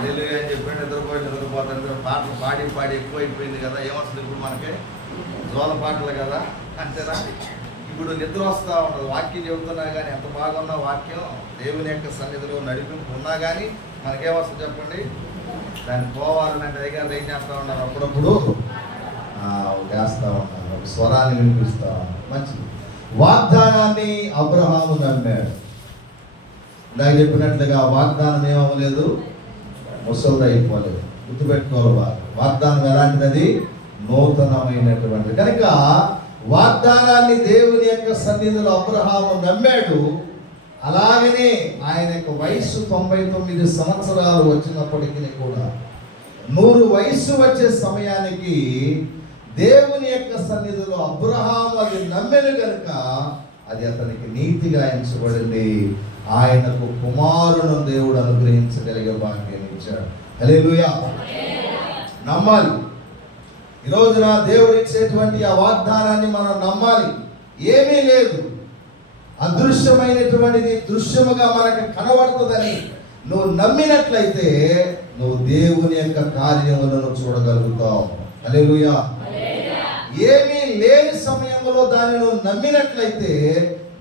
హల్లెలూయా అని చెప్పి నిద్రపోతాను. పాటలు పాడి పాడి ఎక్కువ అయిపోయింది కదా, ఏమొస్తుంది ఇప్పుడు మనకి? జోల పాటలు కదా, అంతేనా? ఇప్పుడు నిద్ర వస్తూ ఉండదు. వాక్యం చెబుతున్నా కానీ, ఎంత బాగున్నా వాక్యం, దేవుని యొక్క సన్నిధిలో నడిపింపు ఉన్నా కానీ మనకేమొస్తుంది చెప్పండి? దాన్ని పోవాలని దగ్గర ఏం చేస్తూ ఉన్నారు? అప్పుడప్పుడు వేస్తూ ఉన్నారు, స్వరాన్ని వినిపిస్తూ ఉన్నారు. మంచిది. వాగ్దానాన్ని అబ్రహాము నమ్మాడు. ఇందాక చెప్పినట్లుగా వాగ్దానం ఏమవ్వలేదు, ముసలిది అయిపోలేదు. గుర్తుపెట్టుకోవాలి, వాగ్దానం ఎలాంటిది? నూతనమైనటువంటి. కనుక వాగ్దానాన్ని దేవుని యొక్క సన్నిధిలో అబ్రహాము నమ్మాడు. అలాగనే ఆయన యొక్క వయస్సు 99 సంవత్సరాలు వచ్చినప్పటికీ కూడా 100 వయస్సు వచ్చే సమయానికి దేవుని యొక్క సన్నిధిలో అబ్రహాము అది నమ్మెను కనుక అది అతనికి నీతిగా ఎంచబడింది. ఆయనకు కుమారును దేవుడు అనుగ్రహించగలిగే భాగ్యం ఇచ్చాడు. హల్లెలూయా. నమ్మాలి. ఈ రోజున దేవుడు ఇచ్చేటువంటి ఆ వాగ్దానాన్ని మనం నమ్మాలి. ఏమీ లేదు, అదృశ్యమైనటువంటిది దృశ్యముగా మనకు కనబడుతుందని నువ్వు నమ్మినట్లయితే నువ్వు దేవుని యొక్క కార్యములను చూడగలుగుతావు. హల్లెలూయా. ఏమీ లేని సమయంలో దాన్ని నువ్వు నమ్మినట్లయితే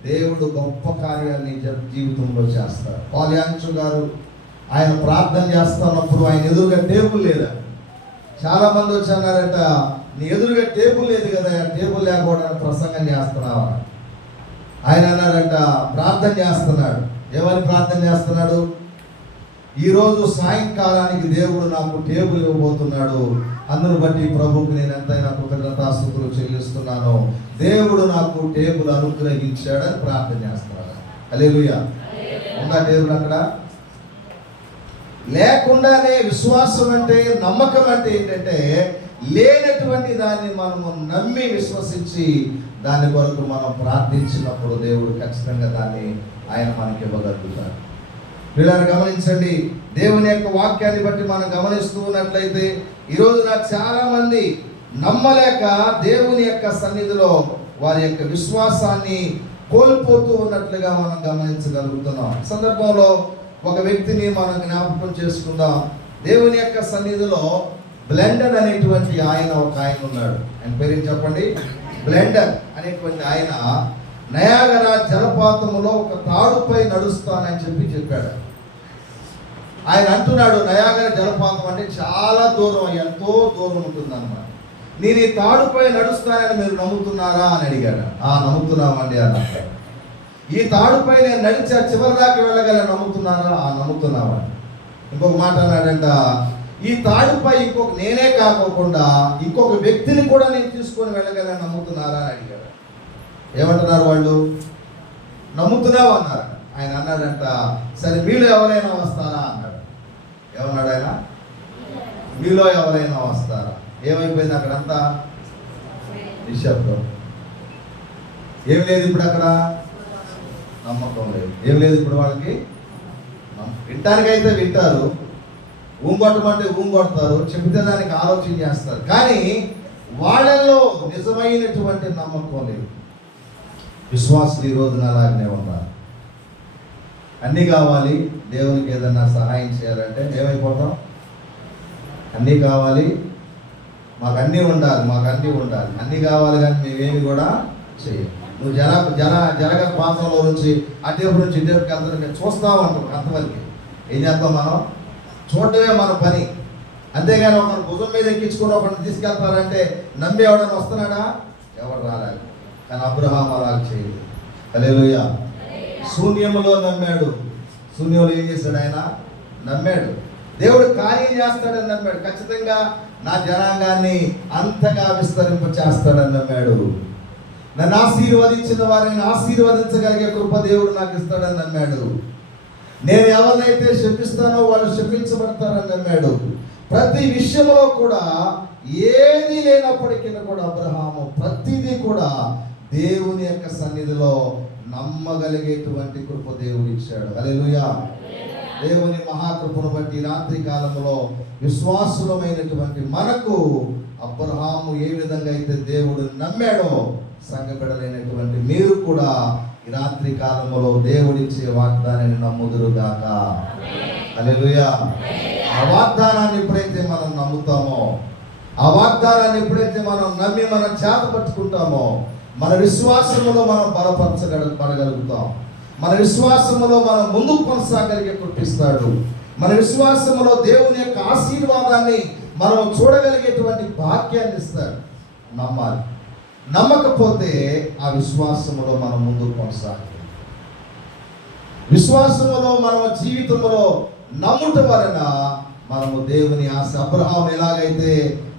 దేవుడు గొప్ప కార్యాన్ని జీవితంలో చేస్తారు. పాల్యాంచు గారు ఆయన ప్రార్థన చేస్తున్నప్పుడు ఆయన ఎదురుగా టేబుల్ లేదా, చాలా మంది వచ్చి అన్నారట, నీ ఎదురుగా టేబుల్ లేదు కదా, టేబుల్ లేకపోవడానికి ప్రసంగం చేస్తున్నావా? ఆయన అన్నాడంట, ప్రార్థన చేస్తున్నాడు. ఏమని ప్రార్థన చేస్తున్నాడు? ఈరోజు సాయంకాలానికి దేవుడు నాకు టేబుల్ ఇవ్వబోతున్నాడు. అందును బట్టి ప్రభువుకి నేను ఎంతైనా కృతజ్ఞతాస్తుతులు చెల్లిస్తున్నాను. దేవుడు నాకు టేబుల్ అనుగ్రహించాడని ప్రార్థన చేస్తున్నాడు. హల్లెలూయా. ఉందా టేబుల్ అక్కడ? లేకుండానే విశ్వాసం అంటే, నమ్మకం అంటే ఏంటంటే లేనటువంటి దాన్ని మనము నమ్మి విశ్వసించి దాని కొరకు మనం ప్రార్థించినప్పుడు దేవుడు ఖచ్చితంగా దాన్ని ఆయన మనకి ఇవ్వగలుగుతాడు. పిల్లలు గమనించండి, దేవుని యొక్క వాక్యాన్ని బట్టి మనం గమనిస్తూ ఉన్నట్లయితే ఈరోజు నాకు చాలా మంది నమ్మలేక దేవుని యొక్క సన్నిధిలో వారి యొక్క విశ్వాసాన్ని కోల్పోతూ ఉన్నట్లుగా మనం గమనించగలుగుతున్నాం. సందర్భంలో ఒక వ్యక్తిని మనం జ్ఞాపకం చేసుకుందాం. దేవుని యొక్క సన్నిధిలో బ్లెండర్ అనేటువంటి ఒక ఆయన ఉన్నాడు. ఆయన పేరు చెప్పండి. బ్లెండర్ అనేటువంటి ఆయన నయాగరా జలపాతములో ఒక తాడుపై నడుస్తానని చెప్పాడు. ఆయన అంటున్నాడు, నయాగరా జలపాతం అంటే చాలా దూరం, ఎంతో దూరం ఉంటుంది అన్నమాట. నేను ఈ తాడుపై నడుస్తానని మీరు నమ్ముతున్నారా అని అడిగాడు. నమ్ముతున్నామండి అన్నాడు. ఈ తాడుపై నేను నడిచా చివరి దాకా వెళ్ళగల నమ్ముతున్నారా? నమ్ముతున్నావా? ఇంకొక మాట అన్నాడంట, ఈ తాడుపై నేనే కాకోకుండా ఇంకొక వ్యక్తిని కూడా నేను తీసుకొని వెళ్ళగల నమ్ముతున్నారా అని అడిగాడు. ఏమంటున్నారు వాళ్ళు? నమ్ముతున్నావు అన్నారు. ఆయన అన్నాడంట, సరే మీలో ఎవరైనా వస్తారా అన్నాడు. ఏమన్నాడు ఆయన? మీలో ఎవరైనా వస్తారా? ఏమైపోయింది అక్కడంతా? నిశ్శబ్దం. ఏం లేదు ఇప్పుడు అక్కడ, నమ్మకం లేదు. ఏం లేదు ఇప్పుడు వాళ్ళకి. వింటానికైతే వింటారు, ఊంగొట్టమంటే ఊంగొడతారు, చెబితే దానికి ఆలోచన చేస్తారు, కానీ వాళ్ళల్లో నిజమైనటువంటి నమ్మకం లేదు. విశ్వాసులు ఈ రోజున అలాగనే ఉన్నారు. అన్నీ కావాలి, దేవునికి ఏదన్నా సహాయం చేయాలంటే ఏమైపోతాం? అన్నీ కావాలి, మాకు అన్నీ ఉండాలి, అన్నీ కావాలి, కానీ మేమేమి కూడా చేయం. నువ్వు జరగ పాత్రలో నుంచి అటేపు నుంచి ఇటేపుకి వెళ్తాను, మేము చూస్తా ఉంటాం. అంతవరకు ఏం చేస్తాం? మనం చూడటమే మన పని. అంతేగాని ఒకరిని భుజం మీద ఎక్కించుకుని ఒకరిని తీసుకెళ్తారంటే నమ్మి ఎవడన్నా వస్తున్నాడా? ఎవరు రాలేదు. కానీ అబ్రహాము అలా చేయలేదు. హల్లెలూయా. శూన్యములో నమ్మాడు. శూన్యంలో ఏం చేశాడు? ఆయన నమ్మాడు. దేవుడు కార్యం చేస్తాడని నమ్మాడు. ఖచ్చితంగా నా జనాంగాన్ని అంతగా విస్తరింప చేస్తాడని నమ్మాడు. నన్ను ఆశీర్వదించిన వారిని ఆశీర్వదించగలిగే కృప దేవుడు నాకు ఇస్తాడని నమ్మాడు. నేను ఎవరినైతే శపిస్తానో వాళ్ళు శపించబడతారని నమ్మాడు. ప్రతి విషయంలో కూడా ఏది లేనప్పటికీ కూడా అబ్రహాము ప్రతిదీ కూడా దేవుని యొక్క సన్నిధిలో నమ్మగలిగేటువంటి కృప దేవుడు ఇచ్చాడు. హల్లెలూయా. దేవుని మహాకృపను బట్టి రాత్రి కాలంలో విశ్వాసులమైనటువంటి మనకు అబ్రహాము ఏ విధంగా అయితే దేవుడు నమ్మాడో సంఘబిడ్డలైనటువంటి మీరు కూడా ఈ రాత్రి కాలంలో దేవుడిచ్చే వాగ్దానాన్ని నమ్ముదురుగాక. హల్లెలూయా. ఆ వాగ్దానాన్ని ఎప్పుడైతే మనం నమ్ముతామో, ఆ వాగ్దానాన్ని ఎప్పుడైతే మనం నమ్మి మనం చేతపట్టుకుంటామో, మన విశ్వాసములో మనం బలపరచగలుగుతాం. మన విశ్వాసములో మనం ముందుకు కొనసాగలిగే పుట్టిస్తాడు. మన విశ్వాసములో దేవుని యొక్క ఆశీర్వాదాన్ని మనం చూడగలిగేటువంటి భాగ్యాన్ని ఇస్తాడు. నమ్మాలి. నమ్మకపోతే ఆ విశ్వాసములో మనం ముందుకు కొనసాగాలి. విశ్వాసములో మన జీవితంలో నమ్ముట వలన మనము దేవుని ఆశ, అబ్రహాము ఎలాగైతే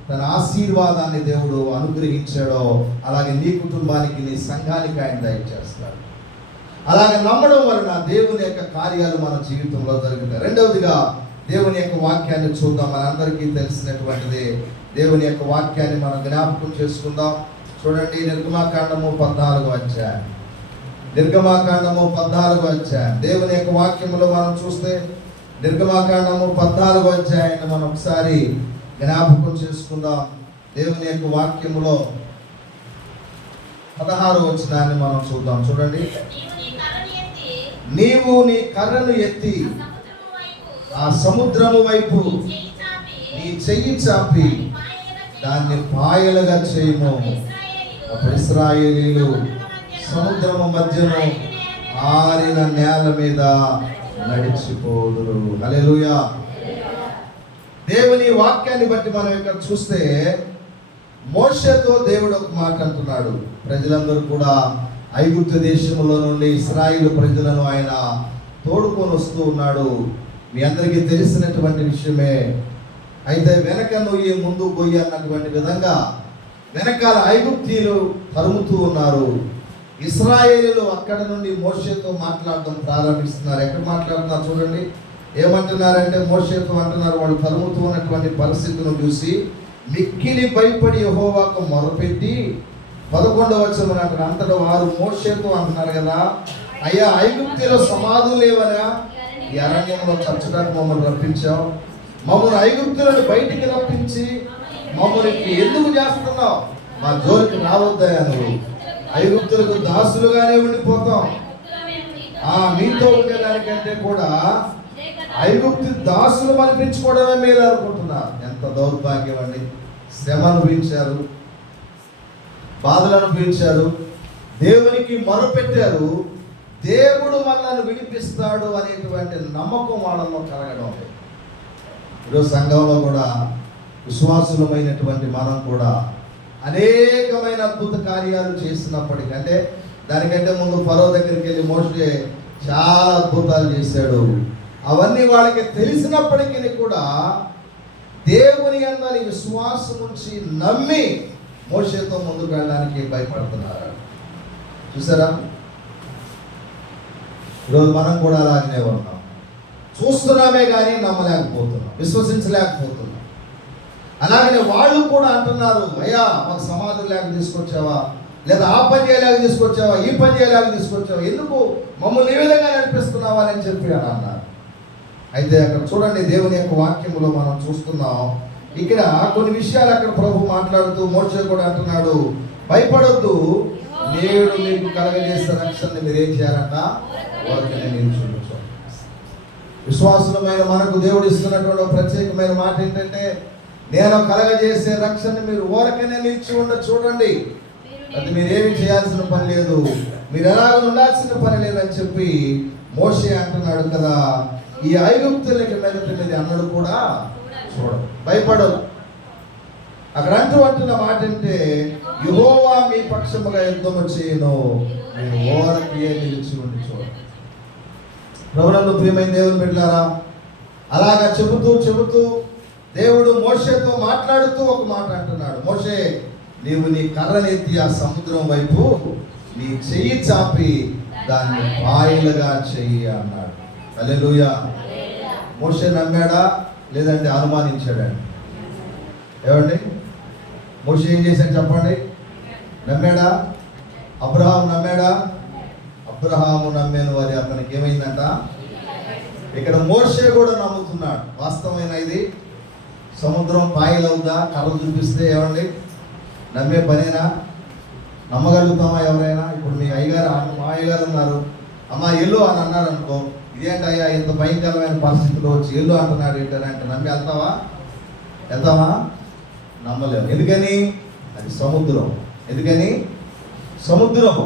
తన ఆశీర్వాదాన్ని దేవుడు అనుగ్రహించాడో అలాగే నీ కుటుంబానికి, నీ సంఘానికి ఆయన దయచేస్తాడు. అలాగే నమ్మడం వలన దేవుని యొక్క కార్యాలు మన జీవితంలో జరుగుతాయి. రెండవదిగా దేవుని యొక్క వాక్యాన్ని చూద్దాం. మనందరికీ తెలిసినటువంటిది. దేవుని యొక్క వాక్యాన్ని మనం జ్ఞాపకం చేసుకుందాం. చూడండి, నిర్గమాకాండము 14వ అధ్యాయం. నిర్గమాకాండము 14వ అధ్యాయం. దేవుని యొక్క వాక్యములో మనం చూస్తే నిర్గమాకాండము 14వ అధ్యాయాన్ని మనం ఒకసారి జ్ఞాపకం చేసుకుందాం. దేవుని యొక్క వాక్యములో 16వ వచనాన్ని మనం చూద్దాం. చూడండి, నీవు నీ కర్రను ఎత్తి ఆ సముద్రము వైపు నీ చెయ్యి చాపి దాన్ని పాయలుగా చేయము. ఇశ్రాయేలీయులు సముద్రము మధ్యలో ఆరిన నేల మీద నడిచిపోదురు. హల్లెలూయా. దేవుని వాక్యాన్ని బట్టి మనం ఇక్కడ చూస్తే మోషేతో దేవుడు ఒక మాట అంటున్నాడు. ప్రజలందరూ కూడా ఐగుప్తు దేశంలో నుండి ఇశ్రాయేలు ప్రజలను ఆయన తోడుకొని వస్తూ ఉన్నాడు. మీ అందరికీ తెలిసినటువంటి విషయమే. అయితే వెనక నొయ్యి ముందు గొయ్యి అన్నటువంటి విధంగా వెనకాల ఐగుప్తీయులు తరుముతూ ఉన్నారు. ఇశ్రాయేలీయులు అక్కడ నుండి మోషేతో మాట్లాడడం ప్రారంభిస్తున్నారు. ఎక్కడ మాట్లాడుతున్నారు చూడండి. ఏమంటున్నారంటే మోషేతో అంటున్నారు, వాళ్ళు తరుముతూ ఉన్నటువంటి పరిస్థితిని చూసి మిక్కిలి భయపడి యెహోవాకు మొరపెట్టి 11వ వచనం అంటారు, అంతటా వారు మోషేతో అంటున్నారు కదా, అయ్యా ఐగుప్తులో సమాధులు లేవనా? ఈ అరణ్యంలో చచ్చడానికి మమ్మల్ని రప్పించావు, మమ్మల్ని ఐగుప్తులను బయటికి రప్పించి మమ్మల్ని ఎందుకు చేస్తున్నావు? మా జోలికి రావద్దయా, నువ్వు ఐగుప్తులకు దాసులుగానే ఉండిపోతాం. మీతో ఉండేదానికంటే కూడా ఐగుప్తు దాసులు అనిపించుకోవడమే మీరు అనుకుంటున్నారు. ఎంత దౌర్భాగ్యం అండి. శ్రమ అనుభవించారు, బాధలు అనుభవించారు, దేవునికి మొరపెట్టారు, దేవుడు మనల్ని విడిపిస్తాడు అనేటువంటి నమ్మకం వాళ్ళలో కలగడం. ఈరోజు సంఘంలో కూడా విశ్వాసులమైనటువంటి మనం కూడా అనేకమైన అద్భుత కార్యాలు చేసినప్పటికీ, అంటే దానికంటే ముందు ఫరో దగ్గరికి వెళ్ళి మోషే చాలా అద్భుతాలు చేశాడు. అవన్నీ వాళ్ళకి తెలిసినప్పటికీ కూడా దేవుని యందు విశ్వాసం ఉంచి నమ్మి మోషేతో ముందుకు వెళ్ళడానికి భయపడుతున్నారు. చూసారా? ఈరోజు మనం కూడా అలాగనే ఉన్నాం. చూస్తున్నామే కానీ నమ్మలేకపోతున్నాం, విశ్వసించలేకపోతున్నాం. అలాగనే వాళ్ళు కూడా అంటున్నారు, అయ్యా మాకు సమాధులు లేక తీసుకొచ్చావా, లేదా ఆ పని చేయలేక తీసుకొచ్చావా, ఈ పని చేయలేక తీసుకొచ్చావా, ఎందుకు మమ్మల్ని ఈ విధంగా నడిపిస్తున్నావా అని చెప్పి అని అన్నారు. అయితే అక్కడ చూడండి, దేవుని యొక్క వాక్యములో మనం చూస్తున్నాం. ఇక్కడ కొన్ని విషయాలు అక్కడ ప్రభు మాట్లాడుతూ మోషే కూడా అంటున్నాడు, భయపడొద్దు, నేడు మీకు కలగజేసిన రక్షణని మీరు ఏం చేయాలంట, వారిని నిలుచుండొచ్చు. విశ్వాసులమైన మనకు దేవుడు ఇస్తున్నటువంటి ప్రత్యేకమైన మాట ఏంటంటే, నేను కలగజేసే రక్షణ మీరు ఊరకనే నిలిచి చూడండి. అది మీరేమి చేయాల్సిన పని లేదు, మీరు ఎలాగ ఉండాల్సిన పని లేదని చెప్పి మోషే అంటున్నాడు కదా. ఈ ఐగుప్తులకి మీద అన్నాడు కూడా చూడదు, భయపడదు. అక్కడ అంటున్న మాట అంటే, యెహోవా మీ పక్షముగా యుద్ధము చేయను, మీరు ఓరకే నిలిచి ఉండి చూడండి. ప్రభువునందు ప్రియమైన దేవుని బిడ్డలారా, అలాగా చెబుతూ దేవుడు మోషేతో మాట్లాడుతూ ఒక మాట అంటున్నాడు, మోషే నీవు నీ కర్రనెత్తి ఆ సముద్రం వైపు నీ చెయ్యి చాపి దాన్ని పాయలుగా చెయ్యి అన్నాడు. హల్లెలూయా. మోషే నమ్మాడా లేదంటే అనుమానించాడండి? ఏమండి, మోషే ఏం చేశాడు చెప్పండి? నమ్మాడా? అబ్రహాము నమ్మాడా? అబ్రహాము నమ్మాను వారి అతనికి ఏమైందంట? ఇక్కడ మోషే కూడా నమ్ముతున్నాడు. వాస్తవమైన ఇది సముద్రం పాయలవుదా? కర్ర చూపిస్తే ఏమండి నమ్మే పనేనా? నమ్మగలుగుతామా ఎవరైనా? ఇప్పుడు మీ అయ్యగారు, మా అయ్యగారు ఉన్నారు, అమ్మా ఎల్లు అని అన్నారు అనుకో, ఏంటయ్యా ఇంత భయంకరమైన పరిస్థితుల్లో వచ్చి ఏళ్ళు అంటున్నాడు ఏంటంటే నమ్మి వెళ్తావా? నమ్మలేము. ఎందుకని? అది సముద్రం. ఎందుకని? సముద్రం.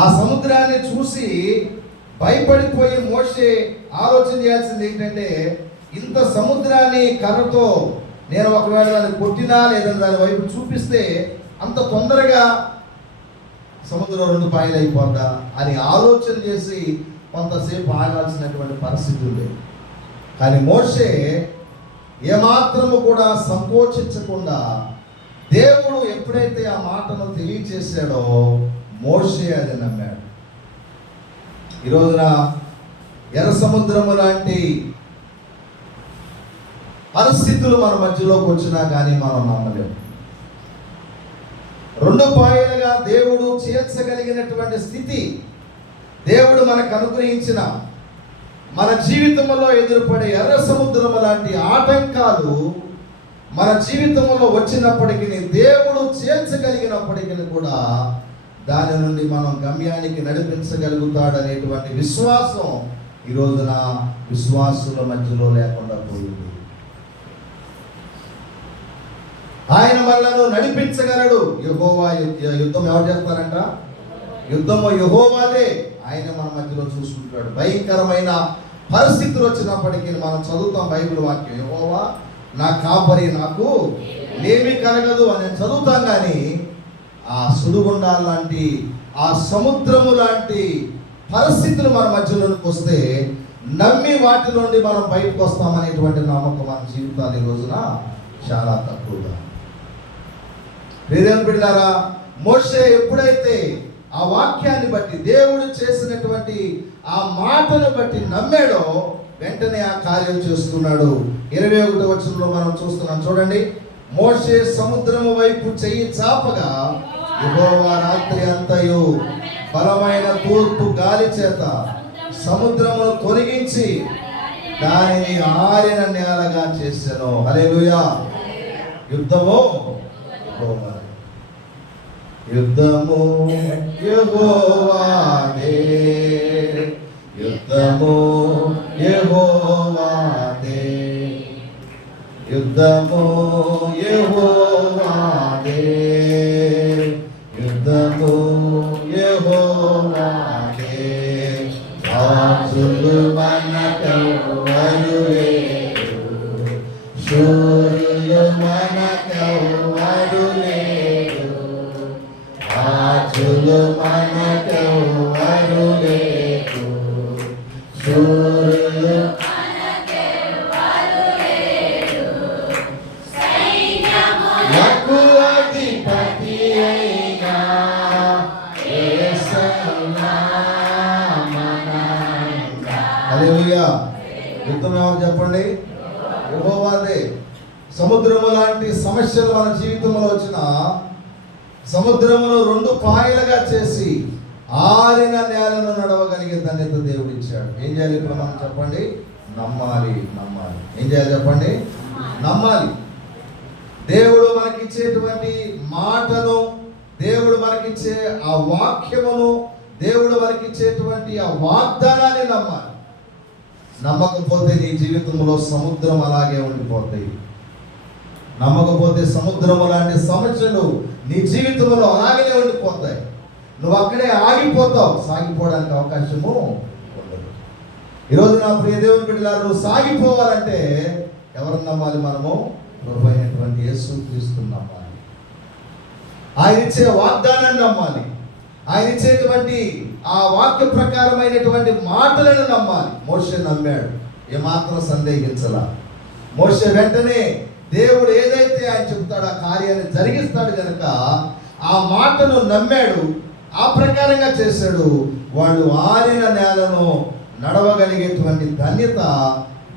ఆ సముద్రాన్ని చూసి భయపడిపోయి మోషే ఆలోచన చేయాల్సింది ఏంటంటే, ఇంత సముద్రాన్ని కర్రతో నేను ఒకవేళ దాన్ని కొట్టినా లేదని దాని వైపు చూపిస్తే అంత తొందరగా సముద్రం 2 పాయలు అయిపోద్దా అని ఆలోచన చేసి కొంతసేపు ఆగాల్సినటువంటి పరిస్థితి ఉంది. కానీ మోషే ఏమాత్రము కూడా సంకోచించకుండా దేవుడు ఎప్పుడైతే ఆ మాటను తెలియచేశాడో మోషే అది నమ్మాడు. ఈ రోజున ఎర్ర సముద్రము లాంటి పరిస్థితులు మన మధ్యలోకి వచ్చినా కానీ మనం నమ్మలేము. 2 పాయలుగా దేవుడు చేర్చగలిగినటువంటి స్థితి దేవుడు మనకు అనుగ్రహించిన మన జీవితంలో ఎదురుపడే ఎర్ర సముద్రము లాంటి ఆటంకాలు మన జీవితంలో వచ్చినప్పటికీ దేవుడు చేర్చగలిగినప్పటికీ కూడా దాని నుండి మనం గమ్యానికి నడిపించగలుగుతాడనేటువంటి విశ్వాసం ఈ రోజున విశ్వాసుల మధ్యలో లేకుండా పోయింది. ఆయన మనలను నడిపించగలడు. యెహోవా యుద్ధం ఎవరు చేస్తారంట? యుద్ధము యెహోవాదే. ఆయన మన మధ్యలో చూసుకుంటాడు. భయంకరమైన పరిస్థితులు వచ్చినప్పటికీ మనం చదువుతాం బైబిల్ వాక్యం, యెహోవా నా కాపరి, నాకు ఏమీ కలగదు అని చదువుతాం. కానీ ఆ సుడిగుండాల లాంటి ఆ సముద్రము లాంటి పరిస్థితులు మన మధ్యలోకి వస్తే నమ్మి వాటి నుండి మనం బయటకు వస్తామనేటువంటి నమ్మకం మన జీవితాలు ఈ రోజున చాలా తక్కువగా. దేవుని బిడ్డలారా, మోషే ఎప్పుడైతే ఆ వాక్యాన్ని బట్టి దేవుడు చేసినటువంటి ఆ మాటను బట్టి నమ్మాడో వెంటనే ఆ కార్యం చేస్తున్నాడు. 21వ వచనంలో మనం చూస్తున్నాం, చూడండి. మోషే సముద్రము వైపు చెయ్యి చాపగా యెహోవా రాత్రి అంతయు బలమైన తూర్పు గాలి చేత సముద్రమును తొలగించి దానిని ఆరిన నేలగా చేసెను. హల్లెలూయా. యుద్ధము యుద్ధము యెహోవాదే, యుద్ధము యెహోవాదే, యుద్ధము యెహోవాదే, యుద్ధము యెహోవాదే. రాజులు మనకెవ్వరు లేరు, శూరులు మనకెవ్వరు లేరు, రాజులు మనకెవ్వరు లేరు, శూరులు అధిపతి అయినా యేసయ్యా మనంగా. హల్లెలూయా. యుద్ధం ఎవరు చెప్పండి? యెహోవాదే. సముద్రము లాంటి సమస్యలు మన జీవితంలో వచ్చిన సముద్రమును 2 పాయలుగా చేసి ఆరిన నేలను నడవగలిగే ధన్యత దేవుడు ఇచ్చాడు. ఏం చేయాలి ఇప్పుడు మనం చెప్పండి? నమ్మాలి. ఏం చేయాలి చెప్పండి? నమ్మాలి. దేవుడు మనకిచ్చేటువంటి మాటను, దేవుడు మనకిచ్చే ఆ వాక్యమును, దేవుడు మనకిచ్చేటువంటి ఆ వాగ్దానాన్ని నమ్మాలి. నమ్మకపోతే నీ జీవితంలో సముద్రం అలాగే ఉండిపోతాయి. నమ్మకపోతే సముద్రము లాంటి సమస్యలు నీ జీవితంలో అలాగే ఉండిపోతాయి. నువ్వు అక్కడే ఆగిపోతావు, సాగిపోవడానికి అవకాశము ఉండదు. ఈరోజు నా ప్రియ దేవుని బిడ్డలారా, నువ్వు సాగిపోవాలంటే ఎవరు నమ్మాలి? మనము ప్రభు అయినటువంటి యేసుక్రీస్తుని నమ్మాలి. ఆయన ఇచ్చే వాగ్దానాన్ని నమ్మాలి. ఆయన ఇచ్చేటువంటి ఆ వాక్య ప్రకారమైనటువంటి మాటలను నమ్మాలి. మోషే నమ్మాడు, ఏమాత్రం సందేహించలా. మోషే వెంటనే దేవుడు ఏదైతే ఆయన చెప్తాడో ఆ కార్యాన్ని జరిగిస్తాడు కనుక ఆ మాటను నమ్మాడు, ఆ ప్రకారంగా చేశాడు. వాళ్ళు ఆరిన నేలను నడవగలిగేటువంటి ధన్యత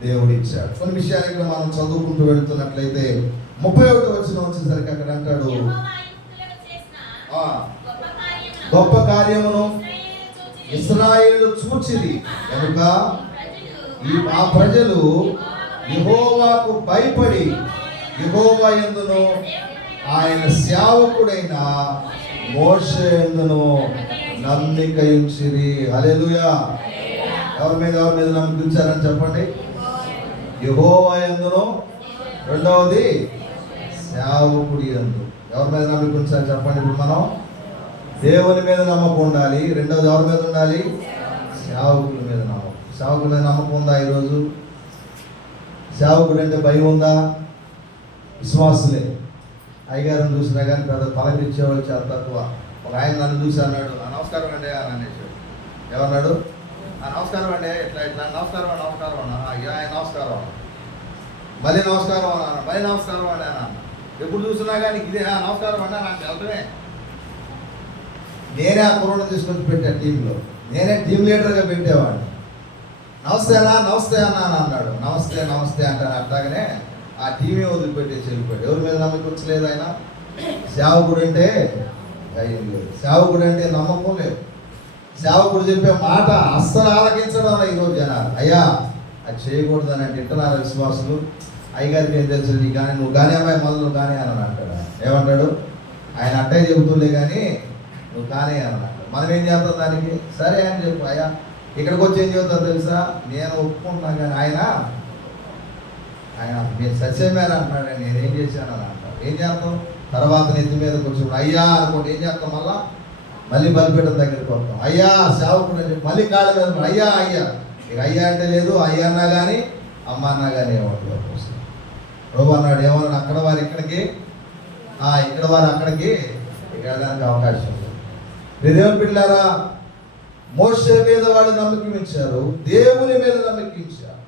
దేవుడు ఇచ్చాడు. కొన్ని విషయాలు ఇక్కడ మనం చదువుకుంటూ వెళుతున్నట్లయితే 31వ వచనం వచ్చేసరికి అక్కడ అంటాడు, గొప్ప కార్యమును ఇశ్రాయేలు చూచిరి కనుక ఆ ప్రజలు యెహోవాకు భయపడి యెహోవా యందును ఆయన సేవకుడైన మోషే యందును నమ్మిక ఉంచిరి. హల్లెలూయా. ఎవరి మీద నమ్మకం ఉంచారని చెప్పండి. యెహోవా యందును, రెండవది సేవకుడి యందు. ఎవరి మీద నమ్మకం ఉంచారు చెప్పండి. ఇప్పుడు మనం దేవుని మీద నమ్మకం ఉండాలి. రెండవది ఎవరి మీద ఉండాలి? సేవకుల మీద నమ్మకం. సేవకుల మీద నమ్మకం ఉందా ఈరోజు? సేవకుడు అంటే భయం ఉందా? విశ్వాసులే. అయ్యగారిని చూసినా కానీ పెద్ద పలకరించేవాళ్ళు చాలా తక్కువ. ఒక ఆయన నన్ను చూసి అన్నాడు, నమస్కారం అండి అని అనేసాడు. ఏమన్నాడు? నమస్కారం అండి, ఇట్లా నమస్కారం అన్న. అయ్యా నమస్కారం, మళ్ళీ నమస్కారం అన్నా, మళ్ళీ నమస్కారం అండి అన్న. ఎప్పుడు చూసినా కానీ ఇదే నమస్కారం అన్నా. నాకు వెళ్తమే. నేనే ఆ కుర్రోడ్ని తీసుకొని పెట్టా టీంలో. నేనే టీం లీడర్గా పెట్టేవాడిని. నమస్తే అన్న అన్నాడు. నమస్తే అంటాను. అట్లాగనే ఆ టీమే వదిలిపెట్టేసి వెళ్ళిపోయాడు. ఎవరి మీద నమ్మకం వచ్చలేదు ఆయన. సేవకుడు అంటే భయం లేదు. సేవకుడు అంటే నమ్మకం లేదు. సేవకుడు చెప్పే మాట అస్సలు ఆలకించడం ఈరోజు జనాలు. అయ్యా అది చేయకూడదు అని అంటే ఇంటున్నారు విశ్వాసులు. అయ్యగారికి ఏం తెలుసు, నీ కానీ నువ్వు కానీ అమ్మాయి మొదలు కానీ అని అంటాడు. ఏమంటాడు? ఆయన అట్టే చెబుతుండే కానీ నువ్వు కానీ అని అంటాడు. మనం ఏం చేస్తాం దానికి? సరే అని చెప్పు. అయ్యా ఇక్కడికి వచ్చి ఏం చెబుతావు తెలుసా, నేను ఒప్పుకుంటున్నా కానీ ఆయన నేను సత్యమేర అంటున్నాడు, నేనేం చేశాను అని అంటారు. ఏం చేస్తాం? తర్వాత నెత్తి మీద కూర్చో అయ్యా అనుకోండి. ఏం చేస్తాం? మళ్ళీ బలిపీఠం దగ్గరికి వస్తాం. అయ్యా సేవకుడు అని చెప్పి మళ్ళీ కాళ్ళ మీద అయ్యా ఇక అయ్యా అంటే లేదు. అయ్యా అన్నా కానీ అమ్మ అన్నా కానీ ఏమంటారు? ప్రభు అన్నాడు ఏమన్నా అక్కడ వారు ఇక్కడికి, ఇక్కడ వారు అక్కడికి వెళ్ళడానికి అవకాశం ఉంది. దేవుని బిడ్డలారా, మోషే మీద వాళ్ళు నమ్మకించారు, దేవుని మీద నమ్మకించారు,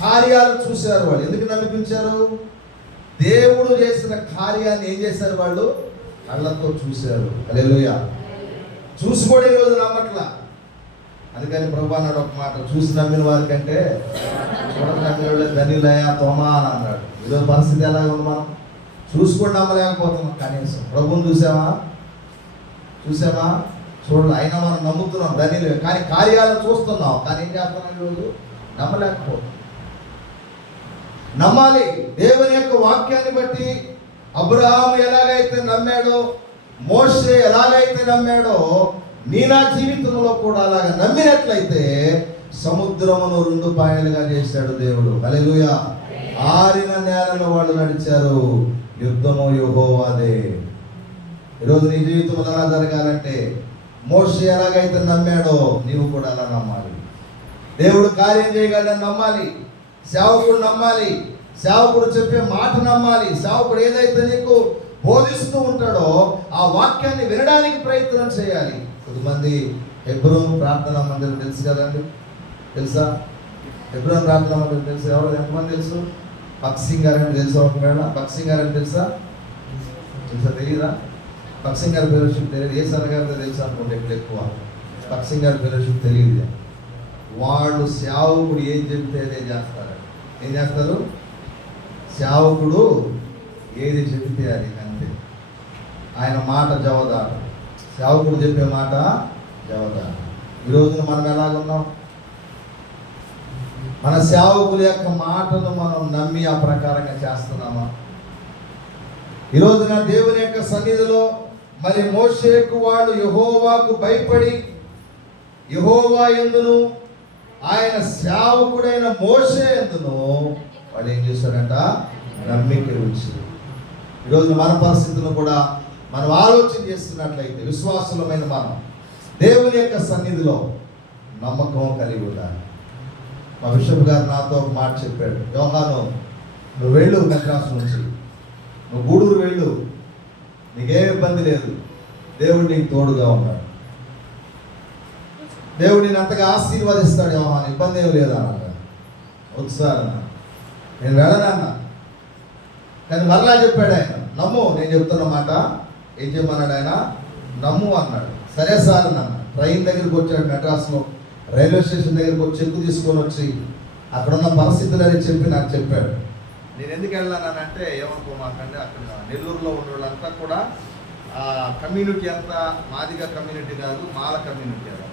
కార్యాలు చూశారు. వాళ్ళు ఎందుకు నమ్మకించారు? దేవుడు చేసిన కార్యాన్ని ఏం చేశారు? వాళ్ళు కళ్ళతో చూశారు. హల్లెలూయా. చూసి కూడా ఈరోజు నమ్మట్లా. అందుకని ప్రభు అన్నాడు ఒక మాట, చూసి నమ్మిన వారి కంటే చూడక నమ్మిన వాళ్ళు ధన్యులయ్యా తోమా అని అన్నాడు. ఈరోజు పరిస్థితి ఎలా ఉంది? మనం చూసి కూడా నమ్మలేకపోతున్నాం. కనీసం ప్రభుని చూసామా చూడాలి. అయినా మనం నమ్ముతున్నాం ధన్యులే, కానీ కార్యాలను చూస్తున్నాం. కానీ ఏం చేస్తున్నాం? ఈరోజు నమ్మలేకపోతున్నాం. నమ్మాలి. దేవుని యొక్క వాక్యాన్ని బట్టి అబ్రహాము ఎలాగైతే నమ్మాడో, మోషే ఎలాగైతే నమ్మాడో, నీ నా జీవితంలో కూడా అలాగ నమ్మినట్లయితే సముద్రమును 2 పాయలుగా చేశాడు దేవుడు. హల్లెలూయా. ఆరిన నేలలో వాళ్ళు నడిచారు. యుద్ధము యెహోవాదే. ఈరోజు నీ జీవితంలో ఎలా జరగాలంటే మోషే ఎలాగైతే నమ్మాడో నీవు కూడా అలా నమ్మాలి. దేవుడు కార్యం చేయగలని నమ్మాలి. సేవకుడు నమ్మాలి. సేవకుడు చెప్పే మాట నమ్మాలి. సేవకుడు ఏదైతే నీకు బోధిస్తూ ఉంటాడో ఆ వాక్యాన్ని వినడానికి ప్రయత్నం చేయాలి. కొద్దిమంది హెబ్రోన్ ప్రార్థనా మందిరం తెలుసు కదండి, తెలుసా? హెబ్రోన్ ప్రార్థనా మందిరం తెలుసు? ఎవరు ఎంతమంది తెలుసు? భక్సింగ్ గారు అంటే తెలుసా? ఒకవేళ భక్సింగ్ గారు అంటే తెలుసా? తెలియదా? భక్సింగ్ గారి ఫెలోషిప్ తెలియదు. ఏ సార్ గారితో తెలుసు అనుకోండి ఎక్కువ. భక్సింగ్ గారి ఫెలోషిప్ తెలియదు. వాళ్ళు సేవకుడు ఏం చెప్తే అదే చేస్తారు. ఏం చేస్తారు? సేవకుడు ఏది చెబితే అది అంతే. ఆయన మాట జవదాడు. సేవకుడు చెప్పే మాట జవదాడు. ఈరోజు మనం ఎలాగున్నాం? మన సేవకుల యొక్క మాటను మనం నమ్మి ఆ ప్రకారంగా చేస్తున్నామా? ఈరోజున దేవుని యొక్క సన్నిధిలో మరి మోషేకు వాళ్ళు యెహోవాకు భయపడి యెహోవా యందును ఆయన సేవకుడైన మోషే యందును వాళ్ళు ఏం చేశారంట? నమ్మిక ఉంచారు. ఈరోజు మన పరిస్థితులను కూడా మనం ఆలోచన చేస్తున్నట్లయితే విశ్వాసులమైన మనం దేవుని యొక్క సన్నిధిలో నమ్మకం కలిగి ఉండాలి. మా బిషప్ గారు నాతో ఒక మాట చెప్పాడు, యోహాను నువ్వు వెళ్ళు మెడ్రాస్ నుంచి, నువ్వు గూడూరు వెళ్ళు, నీకేం ఇబ్బంది లేదు, దేవుడు నీకు తోడుగా ఉన్నాడు, దేవుడు నేను అంతగా ఆశీర్వదిస్తాడు, యోహాను ఇబ్బంది ఏమి లేదు అన్నాడు. ఒకసారి నేను వెళ్ళనన్నా, కానీ మరలా చెప్పాడు ఆయన, నమ్ము నేను చెప్తున్న మాట. ఏం చెప్పమన్నాడు ఆయన? నమ్ము అన్నాడు. సరే సార్ అన్నాను. ట్రైన్ దగ్గరికి వచ్చాడు మెడ్రాస్లో, రైల్వే స్టేషన్ దగ్గరికి వచ్చి చెక్కు తీసుకొని వచ్చి అక్కడున్న పరిస్థితులు అని చెప్పి నాకు చెప్పాడు. నేను ఎందుకు వెళ్ళానంటే ఏమనుకోమాకండి, అక్కడ నెల్లూరులో ఉన్న వాళ్ళంతా కూడా కమ్యూనిటీ అంతా మాదిగా కమ్యూనిటీ కాదు, మాల కమ్యూనిటీ కాదు.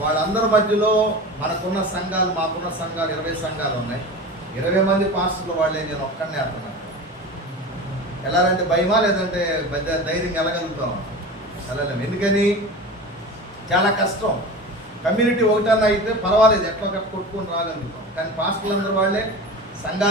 వాళ్ళందరి మధ్యలో మనకున్న సంఘాలు, మాకున్న సంఘాలు 20 సంఘాలు ఉన్నాయి. 20 మంది పాస్టర్లు వాళ్ళే, నేను ఒక్కడనే అర్థం. వెళ్ళాలంటే భయమా లేదంటే ధైర్యం వెళ్ళగలుగుతాం? వెళ్ళలేము. ఎందుకని? చాలా కష్టం. కమ్యూనిటీ ఒకటన్నా అయితే పర్వాలేదు, ఎట్లా కొట్టుకొని రాగలుగుతాం. కానీ పాస్టర్లు అందరూ వాళ్ళే సంఘాలు